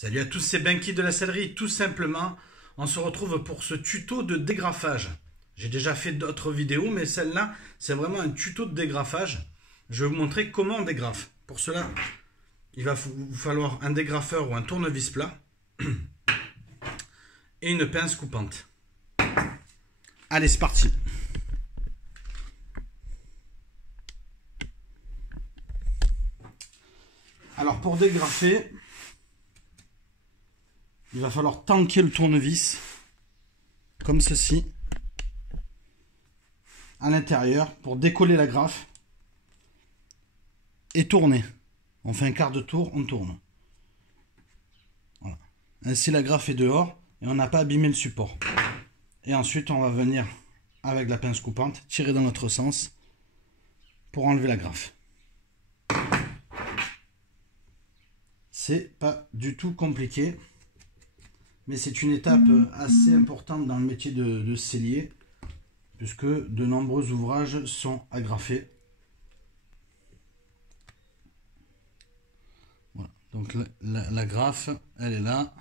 Salut à tous, c'est Benki de la sellerie. Tout simplement, on se retrouve pour ce tuto de dégrafage. J'ai déjà fait d'autres vidéos, mais celle-là, c'est vraiment un tuto de dégrafage. Je vais vous montrer comment on dégrafe. Pour cela, il va vous falloir un dégrafeur ou un tournevis plat et une pince coupante. Allez, c'est parti. Alors, pour dégrafer, il va falloir tanker le tournevis comme ceci à l'intérieur pour décoller la grafe et tourner. On fait un quart de tour, on tourne. Voilà. Ainsi la grafe est dehors et on n'a pas abîmé le support. Et ensuite on va venir avec la pince coupante tirer dans l'autre sens pour enlever la grafe. C'est pas du tout compliqué, mais c'est une étape assez importante dans le métier de sellier, puisque de nombreux ouvrages sont agrafés. Voilà. Donc la grafe, elle est là,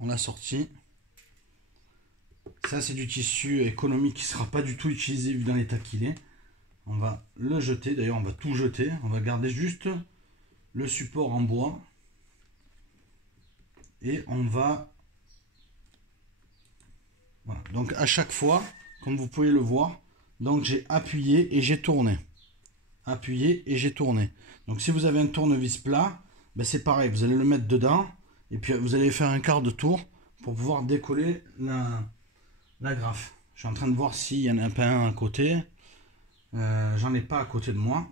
on l'a sortie. Ça, c'est du tissu économique qui ne sera pas du tout utilisé vu dans l'état qu'il est. On va le jeter, d'ailleurs on va tout jeter, on va garder juste le support en bois. Et on va... Voilà. Donc à chaque fois, comme vous pouvez le voir, donc j'ai appuyé et j'ai tourné. Appuyé et j'ai tourné. Donc si vous avez un tournevis plat, ben c'est pareil, vous allez le mettre dedans et puis vous allez faire un quart de tour pour pouvoir décoller la grafe. Je suis en train de voir s'il y en a pas un à côté. J'en ai pas à côté de moi.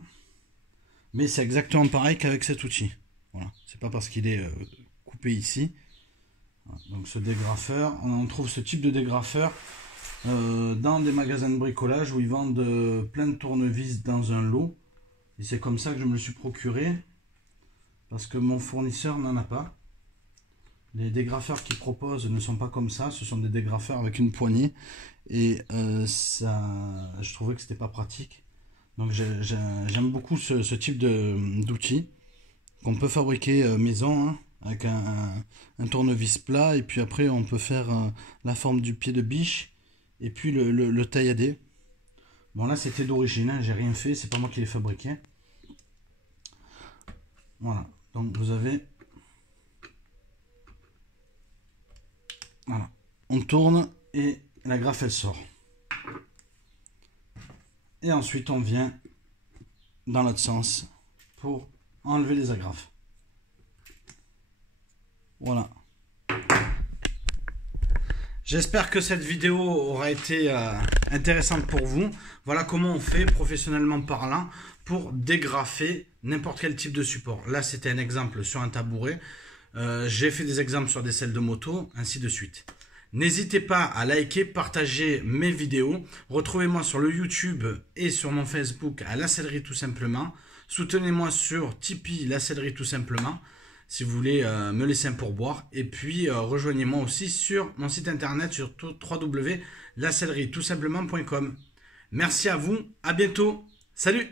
Mais c'est exactement pareil qu'avec cet outil. Voilà. C'est pas parce qu'il est coupé ici. Voilà. Donc ce dégrafeur, on trouve ce type de dégrafeur dans des magasins de bricolage où ils vendent plein de tournevis dans un lot. Et c'est comme ça que je me le suis procuré. Parce que mon fournisseur n'en a pas. Les dégrafeurs qu'ils proposent ne sont pas comme ça. Ce sont des dégrafeurs avec une poignée. Et je trouvais que c'était pas pratique. Donc j'aime beaucoup ce type d'outil qu'on peut fabriquer maison, hein, avec un tournevis plat. Et puis après on peut faire la forme du pied de biche. Et puis le tailladé. Bon là c'était d'origine, hein, j'ai rien fait, c'est pas moi qui l'ai fabriqué. Voilà, donc vous avez... Voilà, on tourne et la grafe elle sort. Et ensuite on vient dans l'autre sens pour enlever les agrafes. Voilà. J'espère que cette vidéo aura été intéressante pour vous. Voilà comment on fait professionnellement parlant pour dégrafer n'importe quel type de support. Là c'était un exemple sur un tabouret. J'ai fait des exemples sur des selles de moto, ainsi de suite. N'hésitez pas à liker, partager mes vidéos. Retrouvez-moi sur le YouTube et sur mon Facebook à La Sellerie tout simplement. Soutenez-moi sur Tipeee La Sellerie tout simplement, si vous voulez me laisser un pourboire. Et puis rejoignez-moi aussi sur mon site internet sur www.lasellerie-tout-simplement.com. Merci à vous, à bientôt, salut!